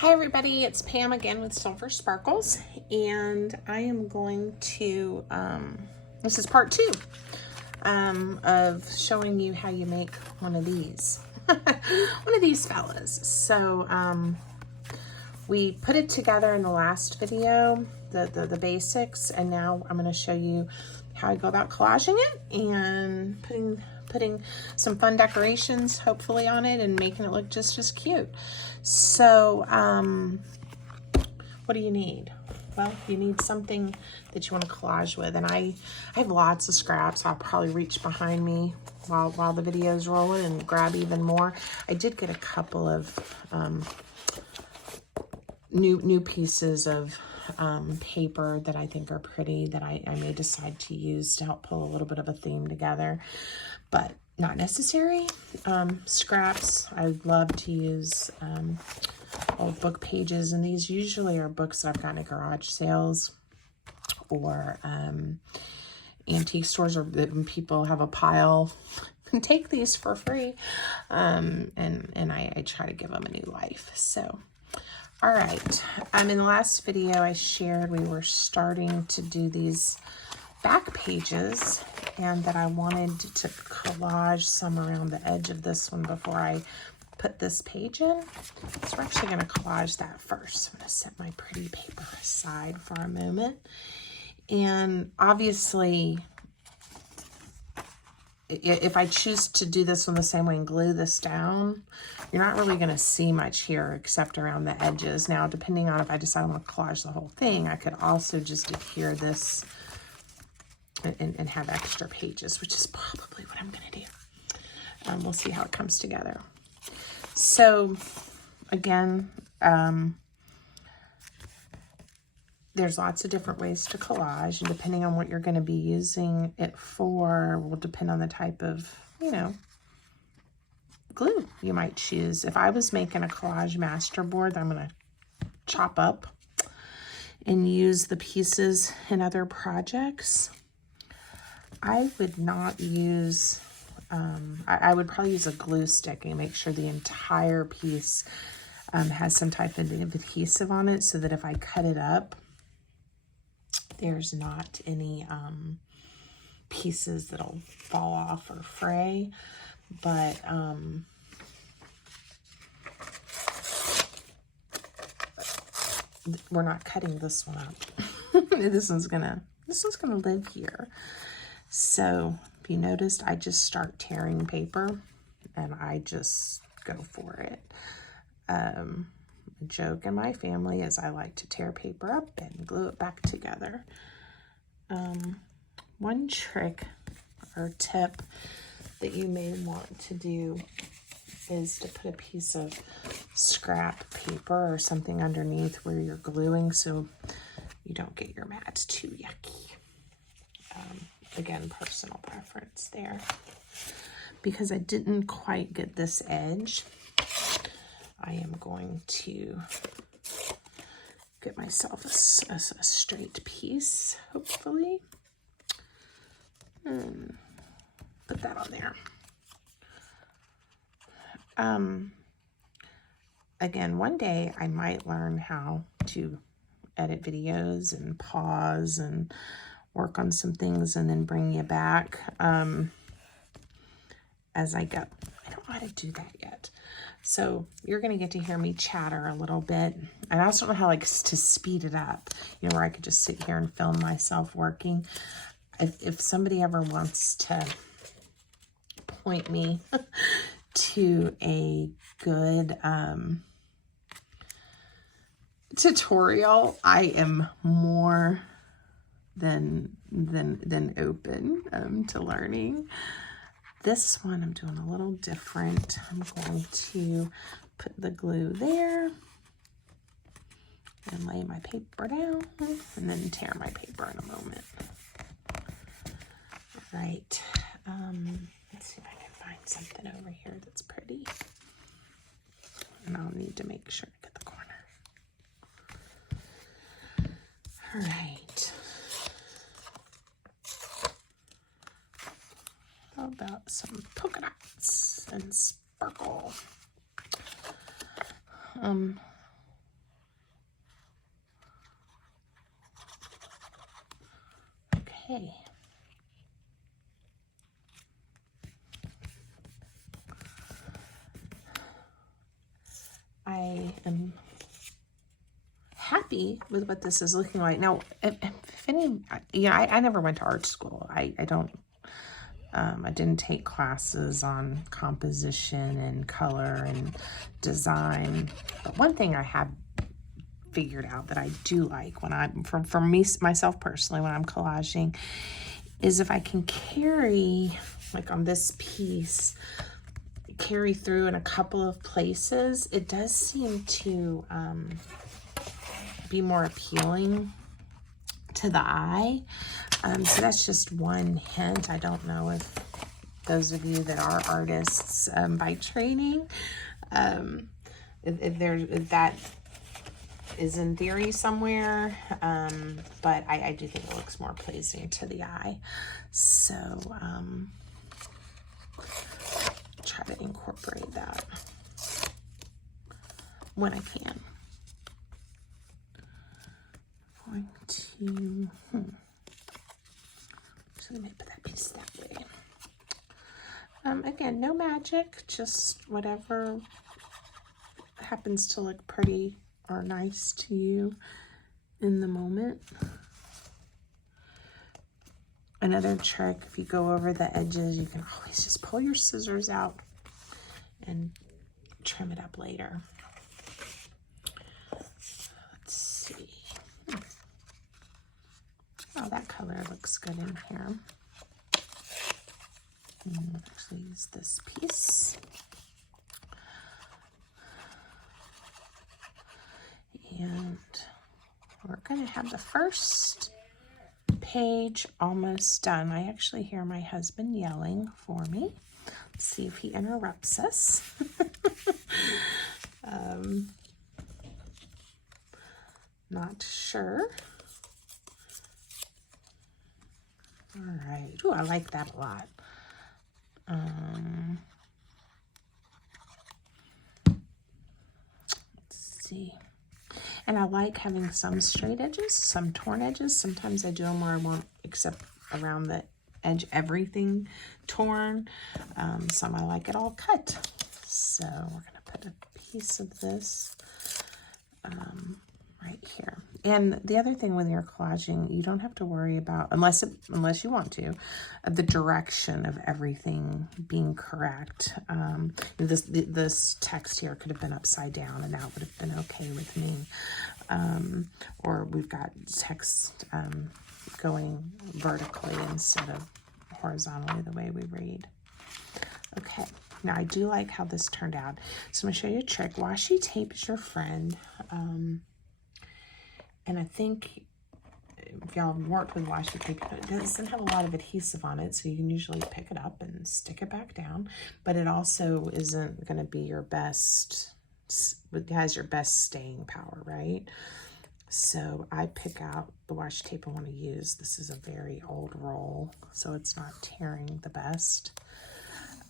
Hi everybody, it's Pam again with Silver Sparkles, and I am going to, this is part 2 of showing you how you make one of these, one of these fellas. So we put it together in the last video, the basics, and now I'm going to show you how I go about collaging it and putting some fun decorations hopefully on it and making it look just as cute. So what do you need? Well, you need something that you want to collage with, and I have lots of scraps. I'll probably reach behind me while the video's rolling and grab even more. I did get a couple of new pieces of paper that I think are pretty that I may decide to use to help pull a little bit of a theme together, but not necessary. Scraps, I love to use old book pages, and these usually are books that I've gotten at garage sales or antique stores, or when people have a pile and take these for free, and I try to give them a new life. So all right, in the last video I shared we were starting to do these back pages, and that I wanted to collage some around the edge of this one before I put this page in. So we're actually going to collage that first. I'm going to set my pretty paper aside for a moment. And obviously, if I choose to do this one the same way and glue this down, you're not really going to see much here except around the edges. Now, depending on if I decide I want to collage the whole thing, I could also just adhere this and have extra pages, which is probably what I'm going to do. We'll see how it comes together. So again, there's lots of different ways to collage, and depending on what you're going to be using it for will depend on the type of, glue you might choose. If I was making a collage master board that I'm going to chop up and use the pieces in other projects, I would not use, I would probably use a glue stick and make sure the entire piece has some type of adhesive on it, so that if I cut it up, there's not any pieces that'll fall off or fray. But we're not cutting this one up. This one's gonna live here. So if you noticed, I just start tearing paper and I just go for it. A joke in my family is I like to tear paper up and glue it back together. One trick or tip that you may want to do is to put a piece of scrap paper or something underneath where you're gluing, so you don't get your mats too yucky. Again, personal preference there. Because I didn't quite get this edge, I am going to get myself a straight piece, hopefully. Put that on there. Again, one day I might learn how to edit videos and pause and work on some things and then bring you back as I go. I don't know how to do that yet. So you're going to get to hear me chatter a little bit. And I also don't know how to speed it up, where I could just sit here and film myself working. If somebody ever wants to point me to a good tutorial, I am more than open to learning. This one I'm doing a little different. I'm going to put the glue there and lay my paper down and then tear my paper in a moment. All right, let's see if I can find something over here that's pretty. And I'll need to make sure to get the corner. All right. How about some polka dots and sparkle? Okay. I am happy with what this is looking like. Now, if any, I never went to art school. I didn't take classes on composition and color and design. But one thing I have figured out that I do like when I'm, for me, myself personally, when I'm collaging, is if I can carry, like on this piece, carry through in a couple of places, it does seem to be more appealing to the eye. So that's just one hint. I don't know if those of you that are artists by training, if that is in theory somewhere, but I do think it looks more pleasing to the eye. So try to incorporate that when I can. Going to, so let me put that piece that way. Again, no magic, just whatever happens to look pretty or nice to you in the moment. Another trick, if you go over the edges, you can always just pull your scissors out and trim it up later. Let's see. Oh, that color looks good in here. Actually use this piece. And we're going to have the first page almost done. I actually hear my husband yelling for me. Let's see if he interrupts us. Not sure. All right. Ooh, I like that a lot. Let's see. And I like having some straight edges, some torn edges. Sometimes I do them where I want, except around the edge, everything torn. Some I like it all cut. So we're going to put a piece of this right here. And the other thing when you're collaging, you don't have to worry about, unless you want to, the direction of everything being correct. This text here could have been upside down, and that would have been okay with me. Or we've got text going vertically instead of horizontally the way we read. Okay, now I do like how this turned out. So I'm gonna show you a trick. Washi tape is your friend. And I think if y'all have worked with washi tape, it doesn't have a lot of adhesive on it, so you can usually pick it up and stick it back down. But it also isn't going to be your best, it has your best staying power, right? So I pick out the washi tape I want to use. This is a very old roll, so it's not tearing the best.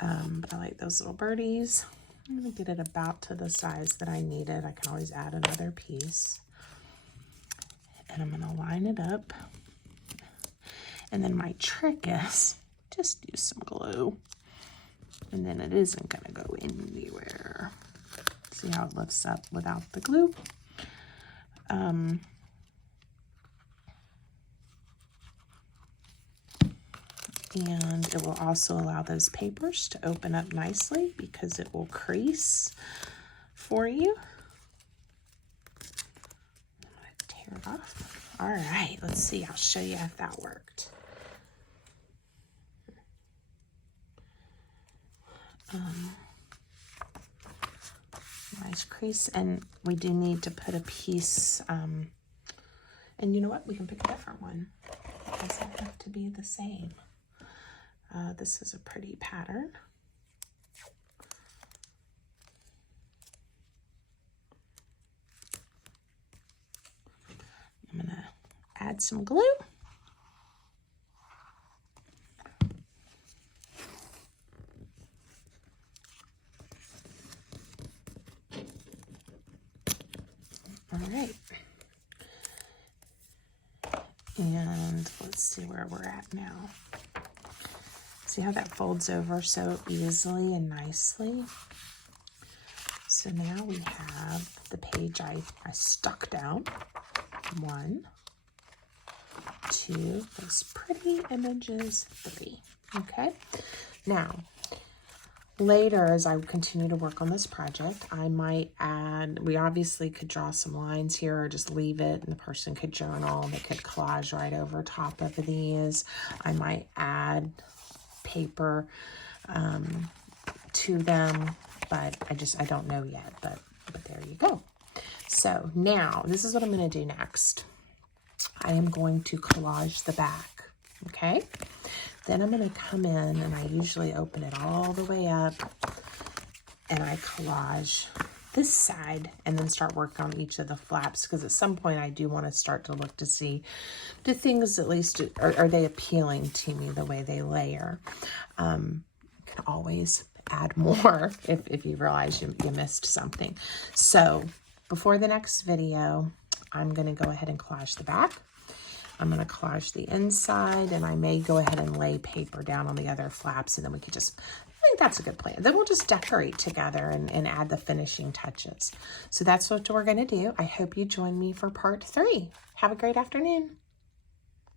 But I like those little birdies. I'm going to get it about to the size that I need it. I can always add another piece. And I'm going to line it up. And then my trick is just use some glue. And then it isn't going to go anywhere. See how it lifts up without the glue? And it will also allow those papers to open up nicely because it will crease for you. Tear it off. All right, let's see. I'll show you if that worked. Nice crease, and we do need to put a piece. And you know what? We can pick a different one. It doesn't have to be the same. This is a pretty pattern. I'm going to add some glue. All right. And let's see where we're at now. See how that folds over so easily and nicely? So now we have the page I stuck down. 1, 2, those pretty images, 3. Okay, now later as I continue to work on this project, I might add, we obviously could draw some lines here or just leave it and the person could journal. They could collage right over top of these. I might add paper to them, but I don't know yet, but there you go. So now this is what I'm going to do next. I am going to collage the back, okay? Then I'm going to come in and I usually open it all the way up and I collage this side and then start working on each of the flaps, because at some point I do want to start to look to see, do things at least, are they appealing to me the way they layer? You can always add more if you realize you missed something. So before the next video, I'm going to go ahead and collage the back. I'm going to collage the inside, and I may go ahead and lay paper down on the other flaps, and then we could just, I think that's a good plan. Then we'll just decorate together and add the finishing touches. So that's what we're going to do. I hope you join me for part 3. Have a great afternoon.